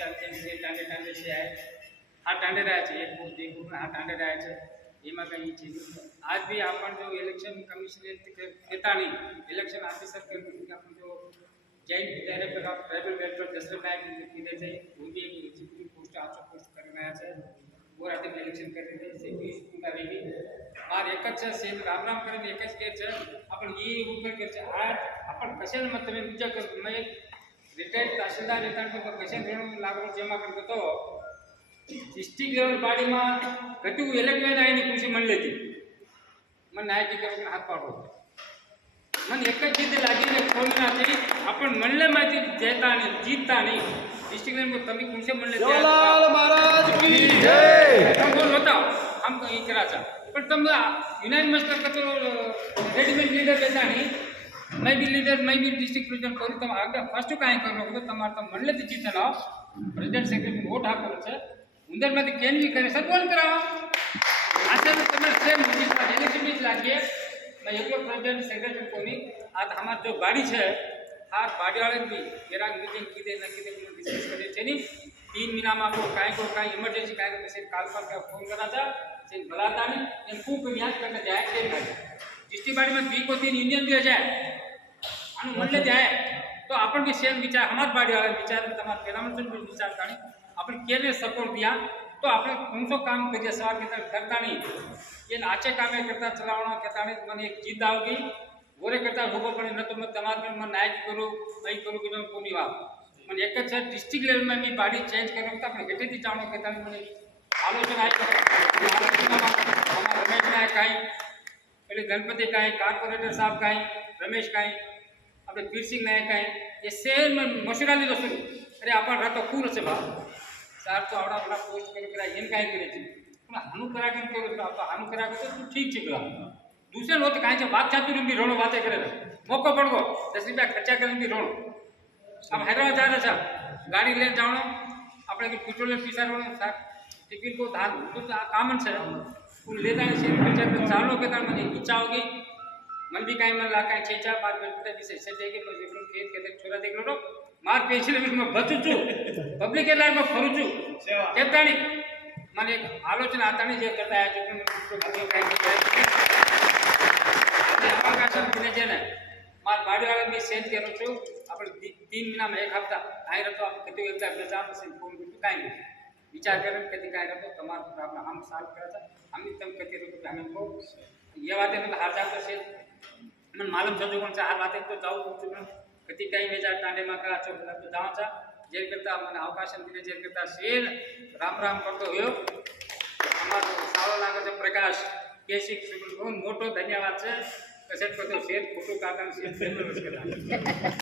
चालते टांडे टांडे से आए हाँ टांडे रहा है एक फूट 2 फूट हाँ टांडे रहा है एम कहीं चीज आज भी अपन जो इलेक्शन कमिश्नर कहता नहीं इलेक्शन ऑफिसर अपन जो joint director of tribal welfare Dashrath Nayak कीधे थे वो भी एक पोस्ट आचो पोस्ट कर रहा है वो रात में इलेक्शन कर रहे थे 20 पूरा रही बार एक ज से राम राम કરીને एक જ કે છે अपन ये ऊपर कर છે આ अपन કશે મત તમે બીજા કર मैं रिटायर्ड तहसीलदार રહેતા તો કશે રેણુ લાગરો જેમાં કરતો તો डिस्ट्रिक्ट लेवल बॉडी में गति इलेक्ट में आई खुशी मन लेती मन नायक की हाथ पाड़ो मन एक चीज लगी खोलना थी अपन मनले में जेता नहीं जीतता नहीं डिस्ट्रिक्ट लेवल में तभी खुशी मन लेते महाराज की जय तुम बोल बताओ हम कहीं करा था पर तुम यूनाइटमेंट का तो रेडीमेड लीडर बेचा नहीं मैं भी लीडर मैं भी डिस्ट्रिक्ट प्रेसिडेंट करूँ तुम आगे फर्स्ट कहीं कर लो तो तुम्हारा तुम मन लेते जीते ना प्रेसिडेंट सेक्रेटरी वोट हाको છે उधर में केन भी करे सदवन कराओ आसे में तुम्हें सेम इलेक्शन भी लागिए मैं एक लोग प्रेसिडेंट सेक्रेटरी को नहीं आज हमार जो गाड़ी है हर बाड़ी वाले भी मेरा मीटिंग कीधे न कीधे डिस्कस करे छे नहीं 3 महीना में को काई इमरजेंसी काई से काल पर का फोन करा था से बलाता नहीं इन खूब याद करने जाए के डिस्ट्रिक्ट बाड़ी में 2 को 3 इंडियन भी जाए अनु मन ले जाए तो अपन भी सेम विचार हमार बाड़ी वाले विचार में तमार पेरामर्शन भी विचार करनी अपन केने सपोर्ट दिया तो आपने कौन सो काम करिए सवार के करता नहीं ये नाचे काम करता चलावना कहता नहीं मन एक जीत आओगी गोरे करता भूगो पड़े न तो मैं तमाम में मन नायक करो मैं करूँ कि कोनी वाप मन एक डिस्ट्रिक्ट लेवल में भी बॉडी चेंज करो तो अपने हेठे थी जानो कहता नहीं मन आलोचना हमारा रमेश नायक काई पहले गणपति काई कॉर्पोरेटर साहब काई रमेश काई अपने पीर सिंह नायक काई ये सेम मशूरा लीधो शुरू अरे अपन रहता खून से भाव सार तो आवड़ा बड़ा पोस्ट करा एम काय करे छे हानु करा के हानु करा के तो ठीक छे गला दूसरे लोग काई छे बात चातुर भी रोणो बातें करे मौको पड़गो 10 रुपया खर्चा करने भी रोणो अब हैदराबाद जा रहा था गाड़ी लेने जावणो આપણે કે પેટ્રોલ પીસારવાનો ટિકિટ को धान तो कॉमन છે उन लेता है शेयर खर्चा तो चालो के तार મને ઈચ્છા होगी मन भी काई मन ला काई 6-4 बार बेटा भी से जाएगी तो देखो खेत के छोरा देख लो मार पेछले में बचू छु पब्लिक के लाइन में फरू छु केताणी माने आलोचना आताणी जे करता है जो आकाशन ने जे ने मार बाड़ी वाले में सेंड करू छु अपन 3 महीना में 1 हफ्ता आई रहतो आप कति एकदा बेचा से फोन करतो काई विचार करन कति काय रहतो तमार प्रॉब्लम हम सॉल्व करता हम तम कति रहतो हमें को ये बातें मतलब हार जाता से मन मालूम छ जो कोन से हार बातें तो जाऊ छु कति काही वेचा टांडे में का चो तो जावचा जेल करता मन अवकाशन दिने जेल करता सेल राम राम करतो होयो हमारो सावला लागे छे प्रकाश केसी बहुत मोटो धन्यवाद छे कसेट करतो सेट फोटो काका सेट नमस्कार